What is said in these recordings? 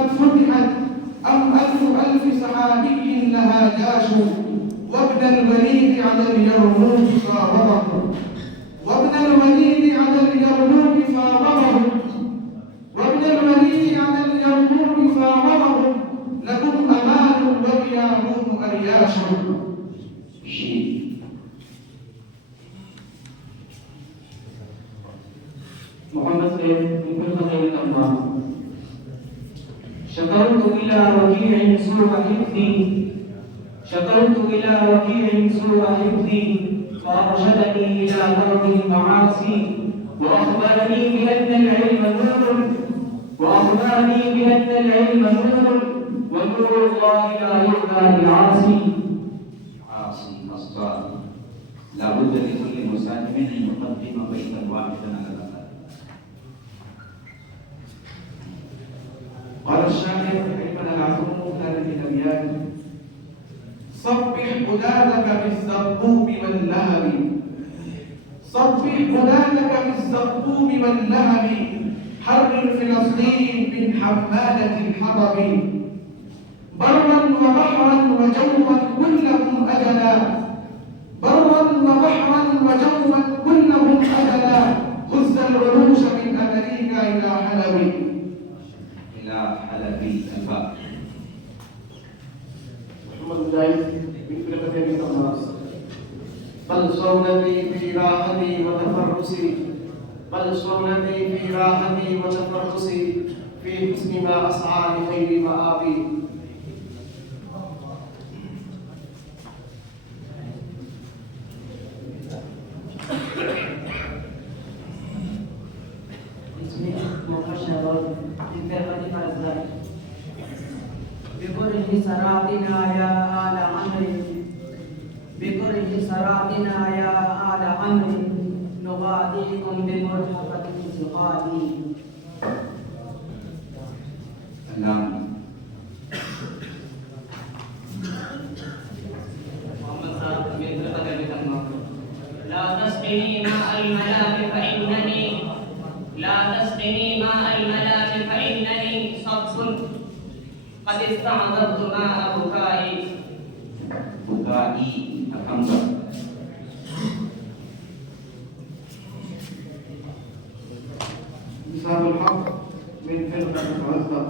قد فتحت أم ألف سحابي لها جاش وابن الوليد على اليرموك فاوضه وابن الوليد على اليرموك فاوضه وابن الوليد على اليرموك فاوضه لكم أمان واليامون أرياش. محمد سيد من خطيب الله. شكرت إلى وكيع سوء حفظي شكرت إلى وكيع سوء حفظي فأرشدني إلى ترك المعاصي وأخبرني بأن العلم نور ونور الله لا يهدى لعاصي. أصدار لابد لكل مسلم أن يقدم بيتا واحدا على الأقل. قال الشاعر حينما العزوم كان من الأبيات: صبح بلادك بالزقوم واللهب صبح بلادك بالزقوم واللهب حرر فلسطين من حمالة الحطب برا وبحرا وجوا كلهم أجلا برا وبحرا وجوا كلهم أجلا هز العروش من أمريكا إلى حلب الفاء. محمد مجاهد من فرقة أبي طماس: بل صولتي في راحتي وتفرسي بل صولتي في راحتي وتفرسي في حسن ما أسعى لخير مآبي. اسمي مبشر من فرقة فرزدق. بكره سراتنا يا آل عمرو بكره سراتنا يا آل عمرو نغاديكم بمرحبة انتقادي. نعم. محمد صاحب من فرقة بتمام. لا تسقني ماء الملاك فإنني صب قد استعذبت ماء بكائي. الحمد. لسان الحق من فرقة فرزدق.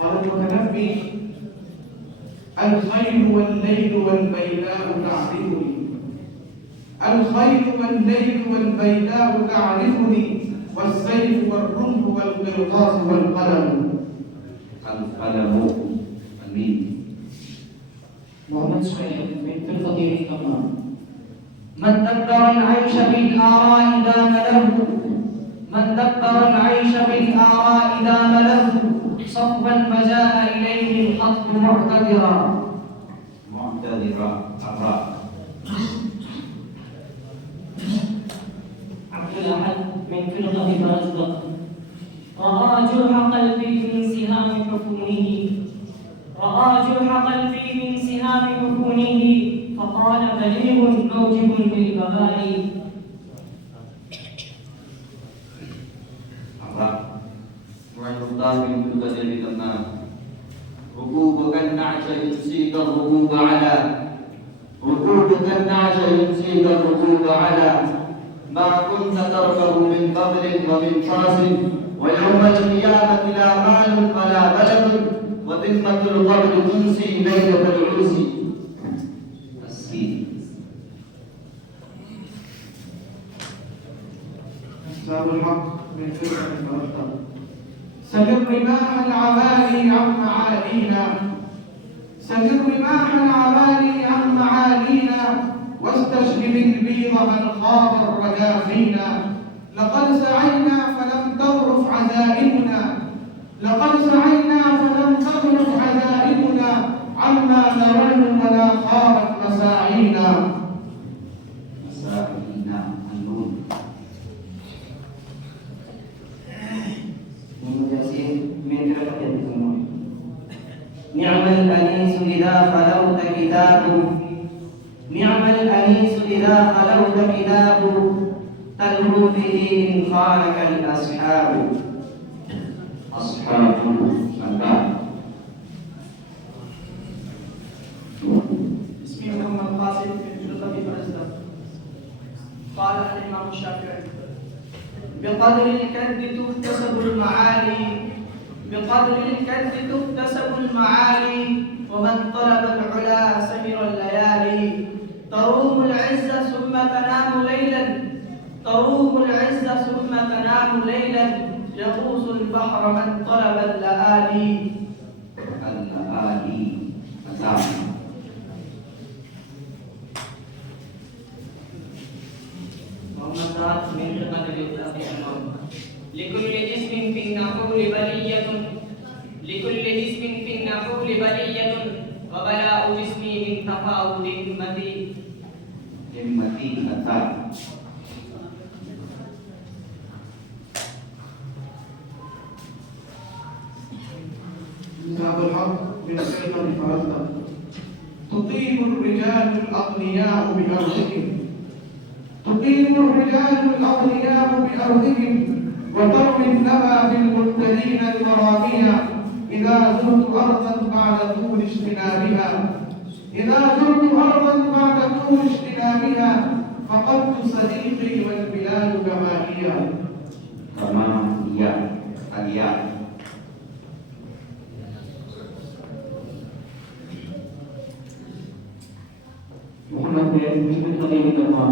قال المتنبي: الخيل والليل والبيداء تعرفني الخيل والليل والبيداء تعرفني والسيف والرمح والقرطاس والقلم. الميم. محمد سعيد من فرقة التمام. من دبر العيش بالآراء دام له صفا فجاء إليه الخط معتذرا. عبد الأحد من فرقة فرزدق. رأى جرح قلبي من سهام حفونه فقال بليغ موجب بالبغاء. الله من فرقة التمام. ركوبك النعش ينسيك الركوب على ما كنت تركب من قبل ومن فاس ويوم القيامة لا مال ولا بلد وذمة القبر تنسي ليلة العرس. السين. لسان الحق من فرقة فرزدق. سل الرماح العوالي عن معالينا واستشهد البيض من خاض الرجا فينا. لقد سعينا فلم تغرف عزائمنا عما نرون ولا خابت مساعينا. النون. من فرقة التمام. نعم الأنيس إذا خلوت كتاب تلهو به إن خانك الأصحاب. بقدر الكد تكتسب المعالي، بقدر الكد تكتسب المعالي، ومن طلب العلا سمر الليالي. تروم العزة ثم تنام ليلا، تروم العزة ثم تنام ليلا، يغوص البحر من طلب اللآلي. اللآلي أسام. محمد من قدر لكل اسم في النقول بلية، لكل اسم في النقول بلية، وبلاء جسمي من تفاوت همتي. همتي أسام. كتاب الحق من سلطة فرزدق. تقيم الرجال الأغنياء بأرضهم، تقيم الرجال الأغنياء بأرضهم، وتروي النبى بالمبتلين المرامية. إذا زرت أرضا بعد طول اجتنابها، إذا زرت أرضا بعد طول اجتنابها، فقدت صديقي والبلاد كما هي. كما هي الياء. محمد بن خليل الله.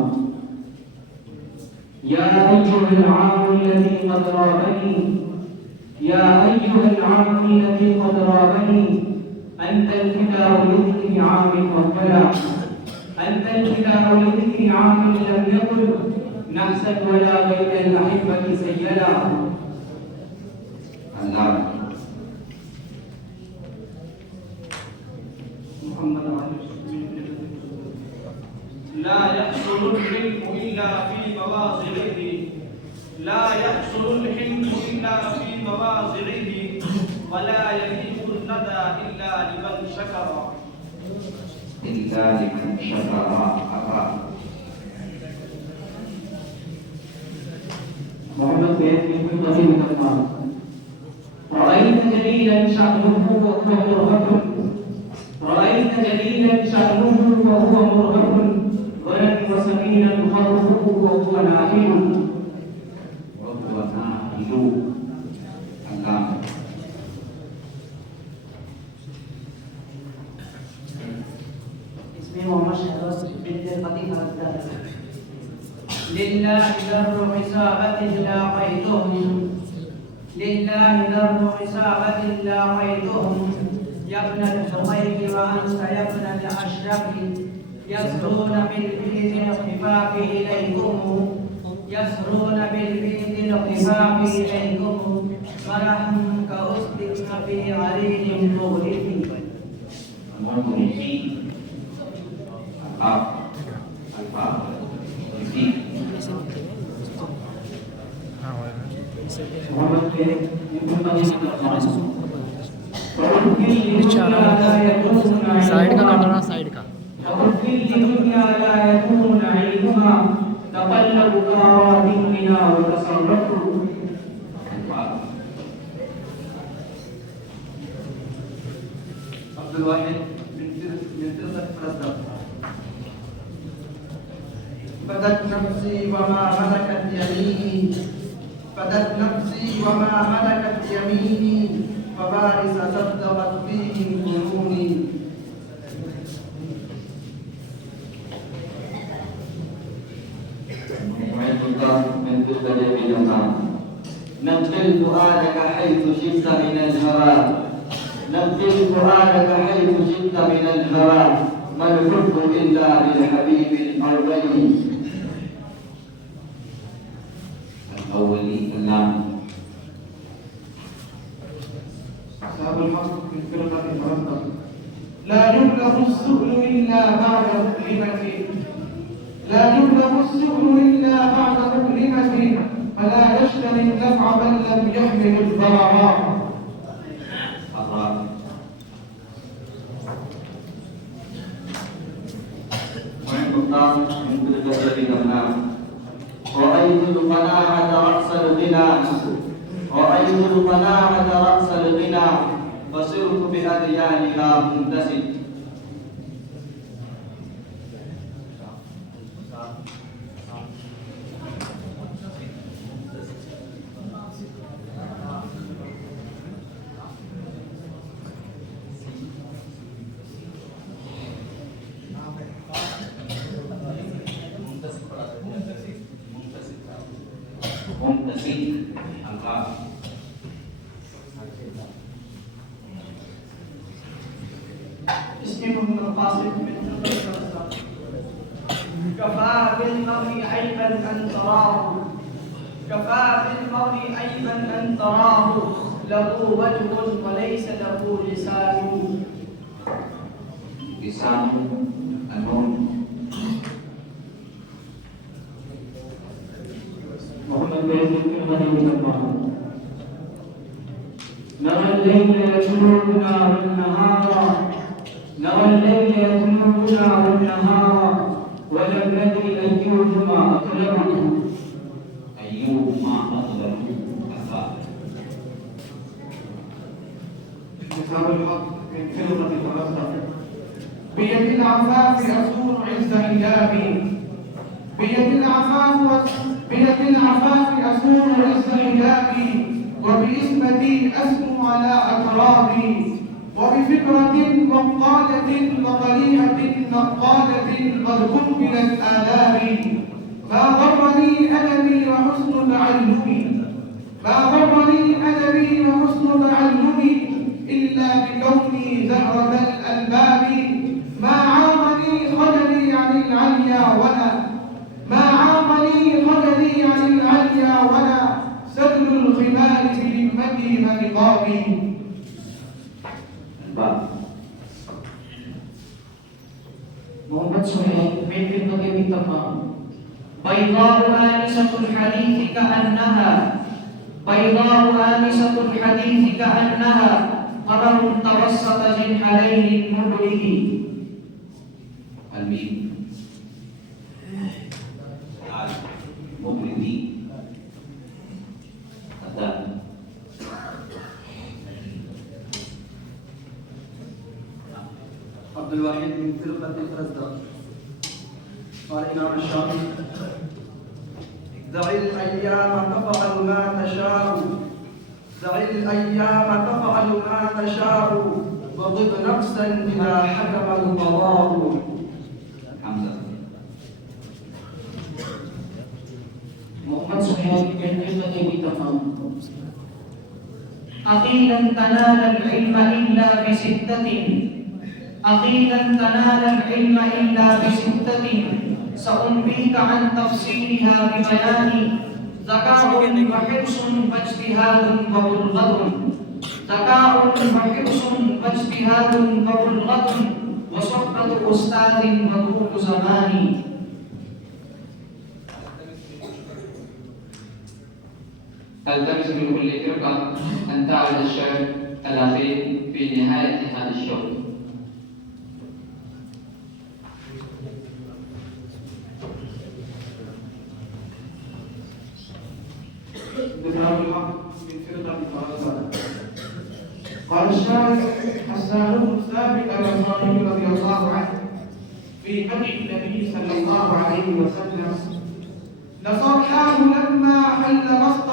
يا أيها العام الذي قد رابني، يا أيها العام الذي قد رابني، أنت الفداء لذكر عام وفلا، أنت الفداء لذكر عام لم يكن نحسا ولا بين الأحبة سيلا. الله. محمد لا يحصل الحلم إلا في مواضعه، لا يحصل الحلم إلا في مواضعه، ولا يليق الندى إلا لمن شكر. إلا لمن شكر أباه. محمد بن خليل الله. رأيت جليلا شأنه وهو مرهف، رأيت جليلا شأنه وهو مرهف، ولد وسمينا خطفه وهو ناحل. وهو ناحل. الله. اسمي محمد شهباز بنت القديم الدار. لله در عصابة لاقيتهم، لله در عصابة لاقيتهم، يا ابن الحميد وأنت يا ابن الأشرف، يسرون بالبيت الاختفاف إليكم، يسرون بالبيت الاختفاف إليكم، فرح كأسد في عرين مغرب. مغربي. القاف. الفاء. مغربي. محمد بن خليل الله. साइड का काटना, साइड का। الدنيا لا يكون نعيمها، تقلب كراتبنا وتصرفوا. عبد الواحد من سلطة فرزدق. فدت نفسي وما ملكت يميني، فدت نفسي وما ملكت يميني، فبارس صدقت فيه ظنوني. من تلك الجماعة. نقل فؤادك حيث شئت من الهوى، نقل فؤادك حيث شئت من الهوى، ما الحب إلا للحبيب الأولي. الأولي. اللام. أصحاب الحق من فرقة فرزدق. لا يبلغ السؤل إلا بعد مكلمة، لا يبلغ السؤل إلا بعد مكلمة، فلا يشتري النفع من لم يحمل الضرر. الراء. والقرآن من تلك الجماعة. رأيت القناعة رأس الغنى، رأيت القناعة رأس الغنى، فصرت بأديانها ممتسك. بن القاسم كفى بالمرء عيبا أن تراه له وجه وليس له لسان. لسان النون. محمد بن غني الله. نرى الليل يطلبنا والنهار ولم ندري أيهما أطلبه كتاب الحق من فضة الأخرى. بيد العفاف أصون عز حجابي، بيد العفاف أصون عز حجابي، وبإسمتي أسمو على أترابي، وبفكرة وقالة وقليعة نقالة قد قبلت آلامي. ما ضرني أدبي وحسن تعلمي، إلا بكوني زهرة الألباب. ما عامني خجلي عن العليا ولا سدل الخمال بهمتي ونقابي. محمد سهيل من فضة التمام. بيضاء آنسة الحديث كأنها قمر توسط جنحلين مبلغ. الميم مبردي الدال. عبد الواحد من فرقة الأزرق. قال الإمام الشافعي: دع الأيام تفعل ما تشاء، وضد نفسا إذا حكم القضاء. حمزة. محمد سهيل من فضة التمام. أخيرا تنال العلم إلا بستة سأنبيك عن تفصيلها ببياني. ذكاء وحرص واجتهاد وبلغة وصحبة أستاذ وطول زمان. تلتمس من كل فرقة أن تعرض الشعر الأخير في نهاية هذا الشوط. كتاب الحق من فرقة الأزرق. قال الشاعر حسان بن ثابت الأنصاري رضي الله عنه في مدح النبي صلى الله عليه وسلم: نصرناه لما حل وسط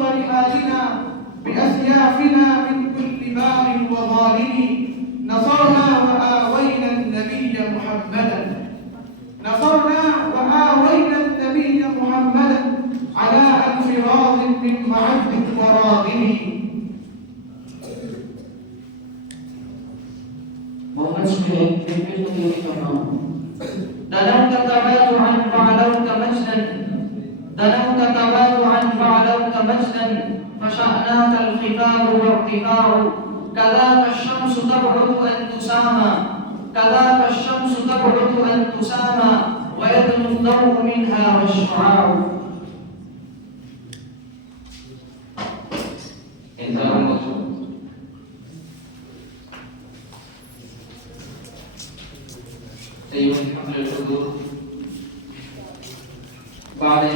رحالنا بأسيافنا من كل بار وظالم. نصرنا وآوينا النبي محمدا على انفراض من معد وراغب. محمد سهيل من فضة التمام. دنوت تبادعا فعلوت مجدا فشأناك الخفاف وارتفاع. كذاك الشمس تبعد أن تسامى ويدنو الضوء منها والشعاع. انتهى الموضوع. أيها الحفل الحضور